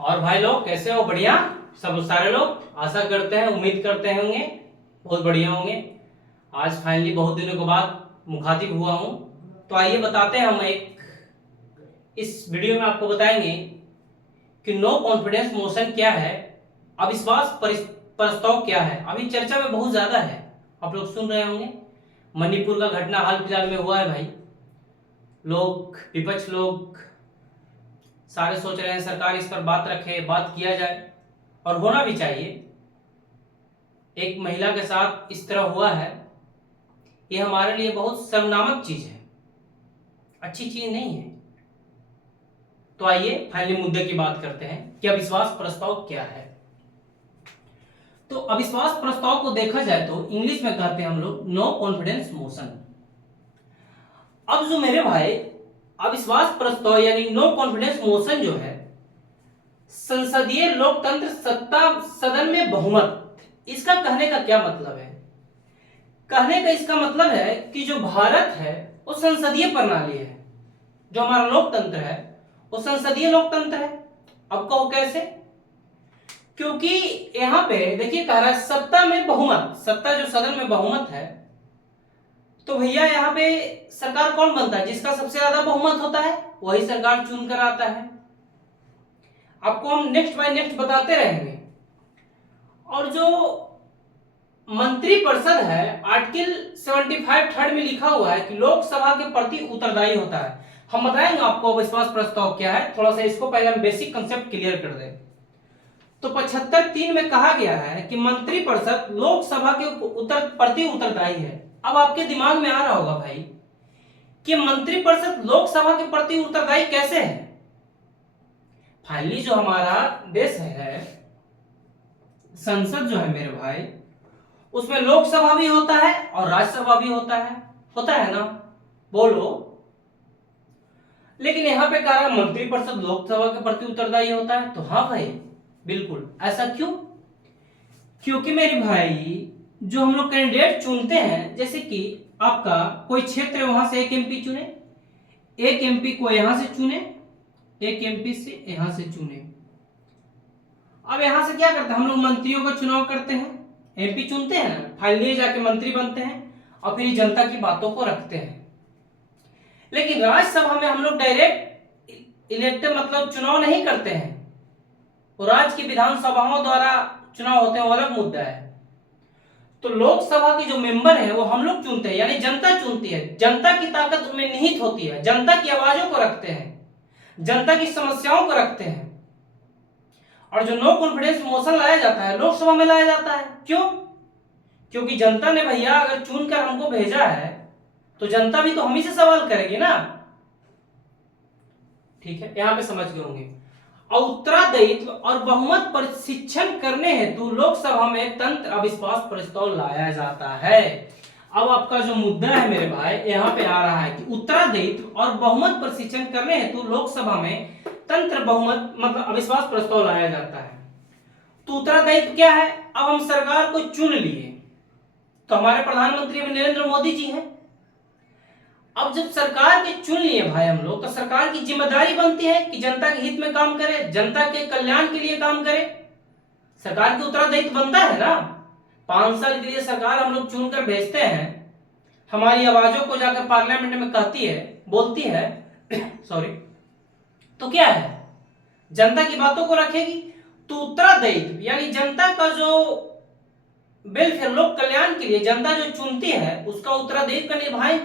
और भाई लोग कैसे हो? बढ़िया सब सारे लोग, आशा करते हैं, उम्मीद करते होंगे बहुत बढ़िया होंगे। आज फाइनली बहुत दिनों के बाद मुखातिब हुआ हूं, तो आइए बताते हैं हम एक इस वीडियो में आपको बताएंगे कि नो कॉन्फिडेंस मोशन क्या है, अविश्वास प्रस्ताव क्या है। अभी चर्चा में बहुत ज्यादा है, आप लोग सुन रहे होंगे। मणिपुर का घटना हाल फिलहाल में हुआ है भाई। लोग, विपक्ष लोग सारे सोच रहे हैं सरकार इस पर बात रखे, बात किया जाए, और होना भी चाहिए। एक महिला के साथ इस तरह हुआ है, ये हमारे लिए बहुत शर्मनाक चीज है, अच्छी चीज नहीं है। तो आइए फाइनली मुद्दे की बात करते हैं कि अविश्वास प्रस्ताव क्या है। तो अविश्वास प्रस्ताव को देखा जाए तो इंग्लिश में कहते हैं हम लोग नो कॉन्फिडेंस मोशन। अब जो मेरे भाई अविश्वास प्रस्ताव यानी नो कॉन्फिडेंस मोशन जो है, संसदीय लोकतंत्र सत्ता सदन में बहुमत, इसका कहने का क्या मतलब है? कहने का इसका मतलब है कि जो भारत है वो संसदीय प्रणाली है, जो हमारा लोकतंत्र है वो संसदीय लोकतंत्र है। अब कहो कैसे? क्योंकि यहां पे देखिए कह रहा है सत्ता में बहुमत, सत्ता जो सदन में बहुमत है, तो भैया यहाँ पे सरकार कौन बनता है? जिसका सबसे ज्यादा बहुमत होता है वही सरकार चुनकर आता है। आपको हम नेक्स्ट बाय नेक्स्ट बताते रहेंगे। और जो मंत्रिपरिषद है, आर्टिकल 75 थर्ड में लिखा हुआ है कि लोकसभा के प्रति उत्तरदायी होता है। हम बताएंगे आपको अविश्वास प्रस्ताव क्या है, थोड़ा सा इसको पहले हम बेसिक कंसेप्ट क्लियर कर दें। तो 75(3) में कहा गया है कि मंत्रिपरिषद लोकसभा के प्रति उत्तरदायी है। अब आपके दिमाग में आ रहा होगा भाई कि मंत्रिपरिषद लोकसभा के प्रति उत्तरदायी कैसे है? फाइनली जो हमारा देश है, संसद जो है मेरे भाई, उसमें लोकसभा भी होता है और राज्यसभा भी होता है ना? बोलो। लेकिन यहां पे कह रहा है मंत्रिपरिषद लोकसभा के प्रति उत्तरदायी होता है, तो हाँ भाई बिल्कुल। ऐसा क्यों? क्योंकि मेरे भाई जो हम लोग कैंडिडेट चुनते हैं, जैसे कि आपका कोई क्षेत्र है, वहां से एक एमपी चुने, एक एमपी को यहां से चुने, एक एमपी से यहां से चुने। अब यहां से क्या करते हैं हम लोग? मंत्रियों का चुनाव करते हैं, एमपी चुनते हैं ना, फाइनली जाके मंत्री बनते हैं और फिर जनता की बातों को रखते हैं। लेकिन राज्यसभा में हम लोग डायरेक्ट इलेक्ट मतलब चुनाव नहीं करते हैं, वो राज्य की विधानसभाओं द्वारा चुनाव होते हैं, वो अलग मुद्दा है। तो लोकसभा के जो मेंबर हैं वो हम लोग चुनते हैं, यानी जनता चुनती है। जनता की ताकत उनमें निहित होती है, जनता की आवाजों को रखते हैं, जनता की समस्याओं को रखते हैं। और जो नो कॉन्फिडेंस मोशन लाया जाता है लोकसभा में लाया जाता है। क्यों? क्योंकि जनता ने भैया अगर चुनकर हमको भेजा है तो जनता भी तो हम ही से सवाल करेगी ना। ठीक है, यहां पे समझ गए होंगे। उत्तरदायित्व और बहुमत प्रशिक्षण करने हेतु लोकसभा में तंत्र अविश्वास प्रस्ताव लाया जाता है। अब आपका जो मुद्दा है मेरे भाई, यहां पे आ रहा है कि उत्तरदायित्व और बहुमत प्रशिक्षण करने हेतु लोकसभा में तंत्र बहुमत मतलब अविश्वास प्रस्ताव लाया जाता है। तो उत्तरदायित्व क्या है? अब हम सरकार को चुन लिए, तो हमारे प्रधानमंत्री नरेंद्र मोदी जी हैं। अब जब सरकार के चुन लिए भाई हम लोग, तो सरकार की जिम्मेदारी बनती है कि जनता के हित में काम करे, जनता के कल्याण के लिए काम करे। सरकार की उत्तरदायित्व बनता है ना। 5 साल के लिए सरकार हम लोग चुनकर भेजते हैं, हमारी आवाजों को जाकर पार्लियामेंट में कहती है, बोलती है सॉरी, तो क्या है? जनता की बातों को रखेगी। तो उत्तरदायित्व यानी जनता का जो वेलफेयर, लोक कल्याण के लिए जनता जो चुनती है उसका उत्तरदायित्व का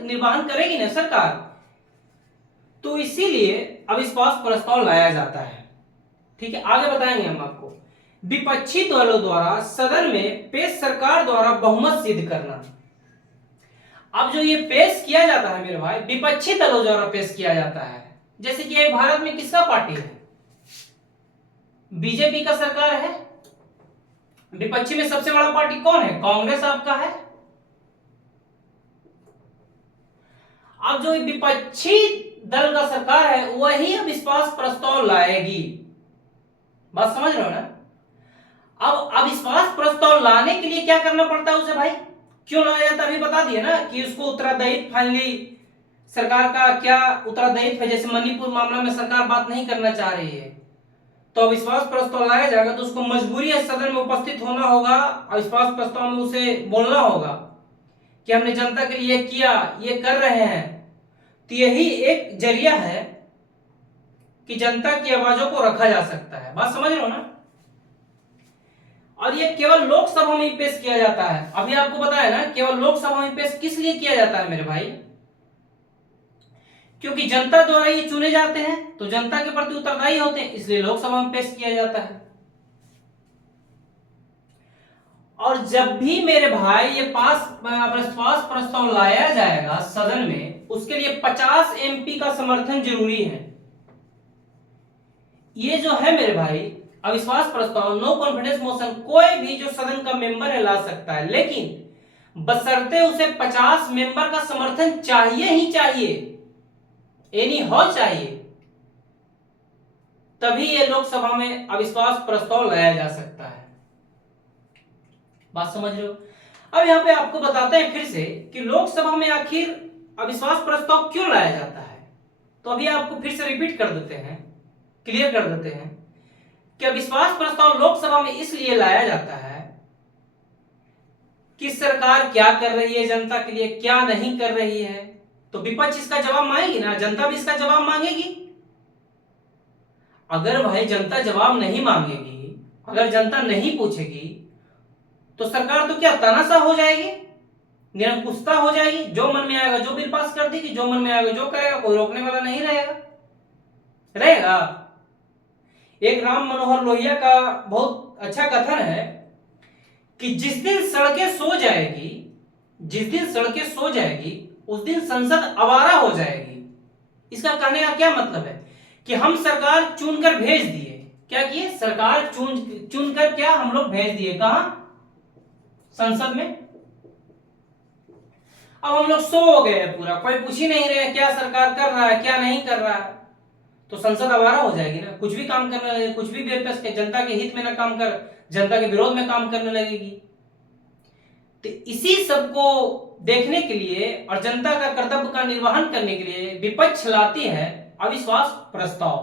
निर्वहन करेगी ना सरकार। तो इसीलिए अविश्वास प्रस्ताव लाया जाता है। ठीक है, आगे बताएंगे हम आपको। विपक्षी दलों द्वारा सदन में पेश सरकार द्वारा बहुमत सिद्ध करना। अब जो ये पेश किया जाता है मेरे भाई, विपक्षी दलों द्वारा पेश किया जाता है। जैसे कि भारत में किसका पार्टी है? बीजेपी का सरकार है। विपक्षी में सबसे बड़ा पार्टी कौन है? कांग्रेस आपका है। अब जो विपक्षी दल का सरकार है वही अविश्वास प्रस्ताव लाएगी। बात समझ रहे हो ना? अब अविश्वास प्रस्ताव लाने के लिए क्या करना पड़ता है उसे भाई? क्यों लाया जाता है अभी बता दिए ना कि उसको उत्तरदायित्व, फाइनली सरकार का क्या उत्तरदायित्व है। जैसे मणिपुर मामला में सरकार बात नहीं करना चाह रही है, तो अविश्वास प्रस्ताव लाया जाएगा तो उसको मजबूरी है सदन में उपस्थित होना होगा। अविश्वास प्रस्ताव में उसे बोलना होगा कि हमने जनता के लिए किया, ये कर रहे हैं। तो यही एक जरिया है कि जनता की आवाजों को रखा जा सकता है। बात समझ रहे हो ना। और ये केवल लोकसभा में ही पेश किया जाता है। अभी आपको बताया ना, केवल लोकसभा में पेश किस लिए किया जाता है मेरे भाई? क्योंकि जनता द्वारा ये चुने जाते हैं तो जनता के प्रति उत्तरदायी होते हैं, इसलिए लोकसभा में पेश किया जाता है। और जब भी मेरे भाई ये अविश्वास प्रस्ताव लाया जाएगा सदन में, उसके लिए 50 एमपी का समर्थन जरूरी है। ये जो है मेरे भाई अविश्वास प्रस्ताव, नो कॉन्फिडेंस मोशन, कोई भी जो सदन का मेंबर है ला सकता है, लेकिन बशर्ते उसे 50 मेंबर का समर्थन चाहिए ही चाहिए, एनी हाउ चाहिए, तभी ये लोकसभा में अविश्वास प्रस्ताव लाया जा सकता है। बात समझ रहे हो। अब यहां पे आपको बताते हैं फिर से कि लोकसभा में आखिर अविश्वास प्रस्ताव क्यों लाया जाता है। तो अभी आपको फिर से रिपीट कर देते हैं, क्लियर कर देते हैं कि अविश्वास प्रस्ताव लोकसभा में इसलिए लाया जाता है कि सरकार क्या कर रही है जनता के लिए, क्या नहीं कर रही है। तो विपक्ष इसका जवाब मांगेगी ना, जनता भी इसका जवाब मांगेगी। अगर भाई जनता जवाब नहीं मांगेगी, अगर जनता नहीं पूछेगी, तो सरकार तो क्या तानाशाह हो जाएगी, निरंकुशता हो जाएगी, जो मन में आएगा जो बिल पास कर देगी, जो मन में आएगा जो करेगा, कोई रोकने वाला नहीं रहेगा। एक राम मनोहर लोहिया का बहुत अच्छा कथन है कि जिस दिन सड़कें सो जाएगी, जिस दिन सड़कें सो जाएगी उस दिन संसद आवारा हो जाएगी। इसका कहने का क्या मतलब है कि हम सरकार चुनकर भेज दिए, क्या किए, सरकार चुनकर क्या हम लोग भेज दिए, कहां, संसद में। अब हम लोग सो हो गए पूरा, कोई पूछ ही नहीं रहे क्या सरकार कर रहा है क्या नहीं कर रहा है, तो संसद आवारा हो जाएगी ना, कुछ भी काम करने लगेगी, कुछ भी बेपस के जनता के हित में ना काम कर, जनता के विरोध में काम करने लगेगी। तो इसी सबको देखने के लिए और जनता का कर्तव्य का निर्वहन करने के लिए विपक्ष लाती है अविश्वास प्रस्ताव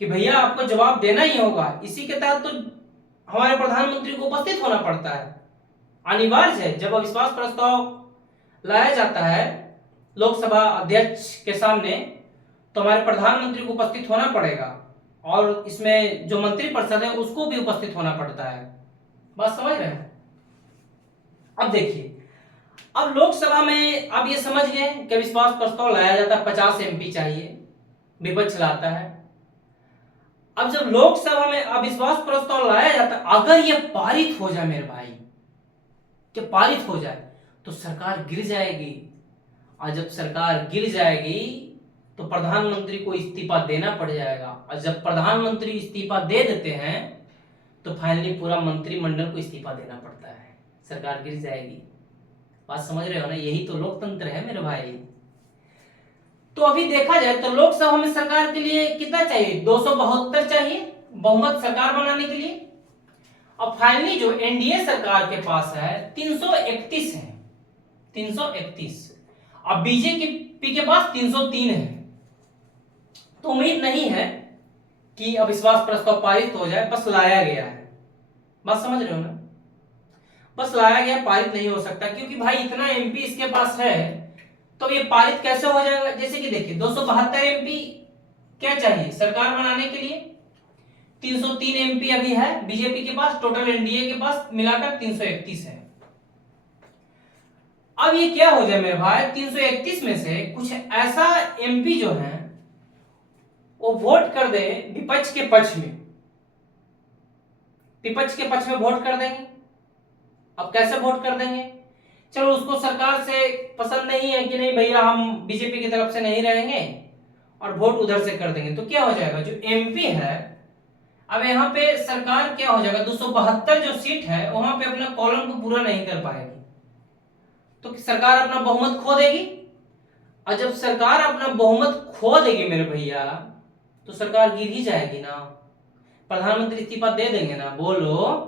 कि भैया आपको जवाब देना ही होगा। इसी के तहत तो हमारे प्रधानमंत्री को उपस्थित होना पड़ता है, अनिवार्य है। जब अविश्वास प्रस्ताव लाया जाता है लोकसभा अध्यक्ष के सामने, तो हमारे प्रधानमंत्री को उपस्थित होना पड़ेगा और इसमें जो मंत्रिपरिषद है उसको भी उपस्थित होना पड़ता है। बात समझ रहे हैं। अब देखिए, अब लोकसभा में अब ये समझ गए कि अविश्वास प्रस्ताव लाया जाता है, 50 एमपी चाहिए, विपक्ष लाता है। अब जब लोकसभा में अविश्वास प्रस्ताव लाया जाता है, अगर ये पारित हो जाए मेरे भाई, कि पारित हो जाए तो सरकार गिर जाएगी, और जब सरकार गिर जाएगी तो प्रधानमंत्री को इस्तीफा देना पड़ जाएगा, और जब प्रधानमंत्री इस्तीफा दे देते हैं तो फाइनली पूरा मंत्रिमंडल को इस्तीफा देना पड़ता है, सरकार गिर जाएगी। बात समझ रहे हो ना, यही तो लोकतंत्र है मेरे भाई। तो अभी देखा जाए तो लोकसभा में सरकार के लिए कितना चाहिए, 272 चाहिए बहुमत सरकार बनाने के लिए। अब फाइनली जो एनडीए सरकार के पास है 331 है, 331, अब बीजेपी के पास 303 है। तो उम्मीद नहीं है कि अविश्वास प्रस्ताव पारित हो जाए, बस लाया गया है। बात समझ रहे हो ना, बस लाया गया, पारित नहीं हो सकता, क्योंकि भाई इतना एमपी इसके पास है तो ये पारित कैसे हो जाएगा। जैसे कि देखिए 272 एमपी क्या चाहिए सरकार बनाने के लिए, 303 एमपी अभी है बीजेपी के पास, टोटल एनडीए के पास मिलाकर 331 है। अब ये क्या हो जाए मेरे भाई, 331 में से कुछ ऐसा एमपी जो है वो वोट कर दे विपक्ष के पक्ष में, विपक्ष के पक्ष में वोट कर देंगे। अब कैसे वोट कर देंगे, चलो उसको सरकार से पसंद नहीं है कि नहीं भैया हम बीजेपी की तरफ से नहीं रहेंगे, और वोट उधर से कर देंगे। तो क्या हो जाएगा, जो एमपी है, अब यहाँ पे सरकार क्या हो जाएगा, 272 जो सीट है वहां पे अपना कॉलम को पूरा नहीं कर पाएगी, तो सरकार अपना बहुमत खो देगी। और जब सरकार अपना बहुमत खो देगी मेरे भैया, तो सरकार गिर ही जाएगी ना, प्रधानमंत्री इस्तीफा दे देंगे ना, बोलो।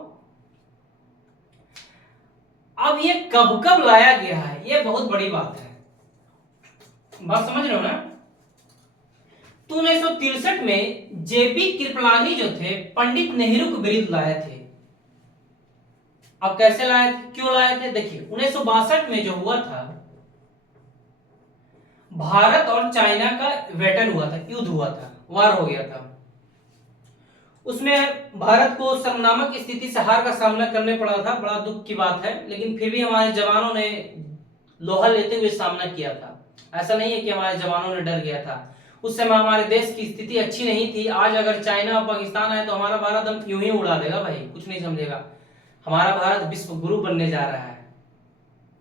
अब ये कब कब लाया गया है, ये बहुत बड़ी बात है। बात समझ रहे हो ना। तो 1963 में जेपी कृपलानी जो थे पंडित नेहरू के विरुद्ध लाए थे। अब कैसे लाए थे, क्यों लाए थे? देखिए 1962 में जो हुआ था, भारत और चाइना का बैटल हुआ था, युद्ध हुआ था, वार हो गया था। उसमें भारत को शर्मनाक स्थिति से हार का सामना करने पड़ा था। बड़ा दुख की बात है, लेकिन फिर भी हमारे जवानों ने लोहा लेते हुए सामना किया था। ऐसा नहीं है कि हमारे जवानों ने डर गया था। उस समय हमारे देश की स्थिति अच्छी नहीं थी। आज अगर चाइना और पाकिस्तान आए तो हमारा भारत हम यूं ही उड़ा देगा भाई, कुछ नहीं समझेगा। हमारा भारत विश्व गुरु बनने जा रहा है।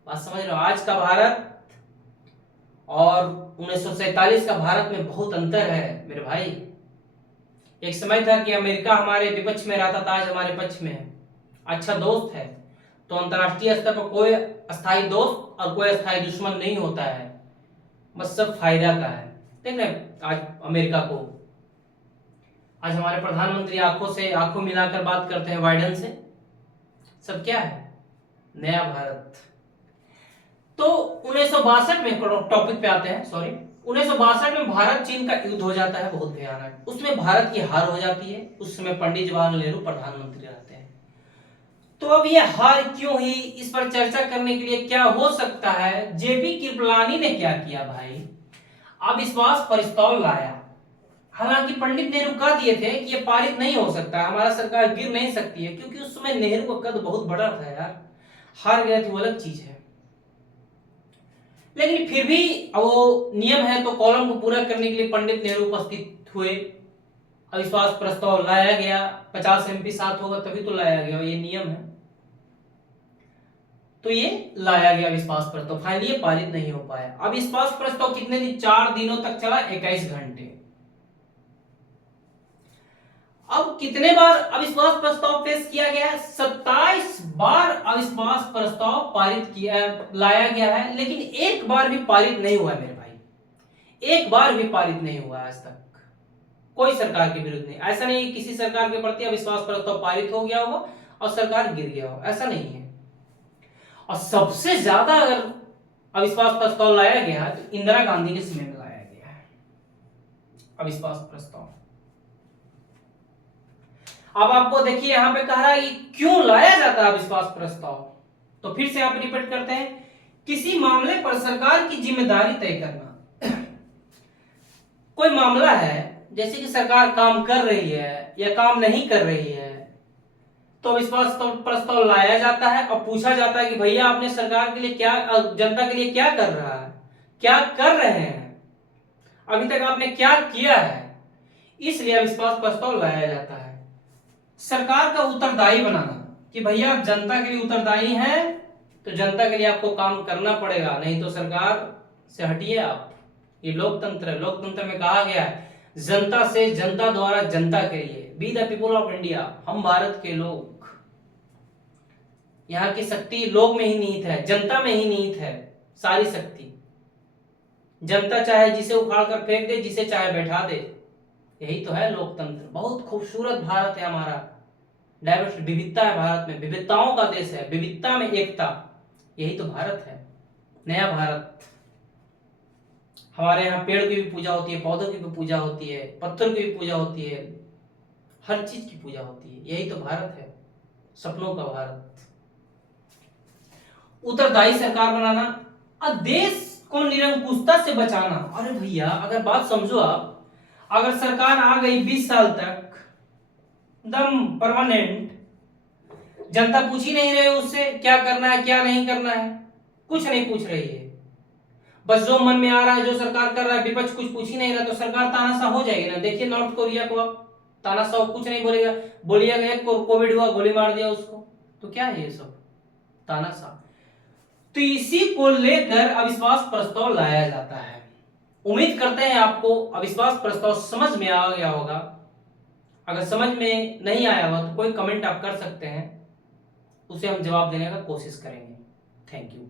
बात समझ रहे हो? आज का भारत और 1947 का भारत में बहुत अंतर है मेरे भाई। एक समय था कि अमेरिका हमारे विपक्ष में रहता था, आज हमारे पक्ष में है, अच्छा दोस्त है। तो अंतरराष्ट्रीय स्तर पर कोई अस्थायी दोस्त और कोई अस्थायी दुश्मन नहीं होता है, बस सब फायदा का है। देख रहे आज अमेरिका को, आज हमारे प्रधानमंत्री आंखों मिलाकर बात करते हैं बाइडेन से। सब क्या है? नया भारत। तो 1962 में टॉपिक पे आते हैं, सॉरी 1962 में भारत चीन का युद्ध हो जाता है, बहुत भयानक। उसमें भारत की हार हो जाती है। उस समय पंडित जवाहरलाल नेहरू प्रधानमंत्री रहते हैं। तो अब ये हार क्यों हुई, इस पर चर्चा करने के लिए क्या हो सकता है, जेपी कृपलानी ने क्या किया भाई, अविश्वास प्रस्ताव लाया। हालांकि पंडित नेहरू कह दिए थे कि ये पारित नहीं हो सकता, हमारा सरकार गिर नहीं सकती है, क्योंकि उस समय नेहरू का कद बहुत बड़ा था यार। हार गए थे वो अलग चीज है, लेकिन फिर भी वो नियम है तो कॉलम को पूरा करने के लिए पंडित नेहरू उपस्थित हुए। अविश्वास प्रस्ताव लाया गया, 50 एमपी साथ होगा तभी तो लाया गया, ये नियम है। तो ये लाया गया अविश्वास प्रस्ताव, फाइनली ये पारित नहीं हो पाया। अविश्वास प्रस्ताव कितने दिन? 4 दिनों तक चला, 21 घंटे। अब कितने बार अविश्वास प्रस्ताव पेश किया गया? 27 बार अविश्वास प्रस्ताव पारित किया लाया गया है, लेकिन एक बार भी पारित नहीं हुआ मेरे भाई, एक बार भी पारित नहीं हुआ आज तक कोई सरकार के विरुद्ध नहीं। ऐसा नहीं है किसी सरकार के प्रति अविश्वास प्रस्ताव पारित हो गया होगा और सरकार गिर गया हो, ऐसा नहीं है। और सबसे ज्यादा अगर अविश्वास प्रस्ताव लाया गया है तो इंदिरा गांधी के समय में लाया गया है अविश्वास प्रस्ताव। अब आपको देखिए यहां पे कह रहा है कि क्यों लाया जाता है अविश्वास प्रस्ताव, तो फिर से आप रिपीट करते हैं, किसी मामले पर सरकार की जिम्मेदारी तय करना। कोई मामला है, जैसे कि सरकार काम कर रही है या काम नहीं कर रही है, तो अविश्वास प्रस्ताव लाया जाता है और पूछा जाता है कि भैया आपने सरकार के लिए क्या, जनता के लिए क्या कर रहा है, क्या कर रहे हैं, अभी तक आपने क्या किया है। इसलिए अविश्वास प्रस्ताव लाया जाता है सरकार का उत्तरदायी बनाना, कि भैया आप जनता के लिए उत्तरदायी हैं तो जनता के लिए आपको काम करना पड़ेगा, नहीं तो सरकार से हटिए आप। ये लोकतंत्र है। लोकतंत्र में कहा गया है जनता से, जनता द्वारा, जनता के लिए, be the people of India, हम भारत के लोग। यहाँ की शक्ति लोग में ही निहित है, जनता में ही निहित है सारी शक्ति। जनता चाहे जिसे उखाड़ कर फेंक दे, जिसे चाहे बैठा दे, यही तो है लोकतंत्र। बहुत खूबसूरत भारत है हमारा, डाइवर्स विविधता है भारत में, विविधताओं का देश है, विविधता में एकता, यही तो भारत है, नया भारत। हमारे यहाँ पेड़ की भी पूजा होती है, पौधों की भी पूजा होती है, पत्थर की भी पूजा होती है, हर चीज की पूजा होती है, यही तो भारत है, सपनों का भारत। उत्तरदायी सरकार बनाना और देश को निरंकुशता से बचाना। अरे भैया अगर बात समझो आप, अगर सरकार आ गई 20 साल तक एकदम परमानेंट, जनता पूछ ही नहीं रहे उससे क्या करना है क्या नहीं करना है, कुछ नहीं पूछ रही है, बस जो मन में आ रहा है जो सरकार कर रहा है, विपक्ष कुछ पूछ ही नहीं रहा, तो सरकार तानाशाह हो जाएगी ना। देखिए नॉर्थ कोरिया को, आप तानाशाह कुछ नहीं बोलेगा, बोलिएगा कोविड हुआ गोली मार दिया उसको, तो क्या है ये सब तानाशाह। तो इसी को लेकर अविश्वास प्रस्ताव लाया जाता है। उम्मीद करते हैं आपको अविश्वास प्रस्ताव समझ में आ गया होगा। अगर समझ में नहीं आया हुआ तो कोई कमेंट आप कर सकते हैं, उसे हम जवाब देने का कोशिश करेंगे। Thank you.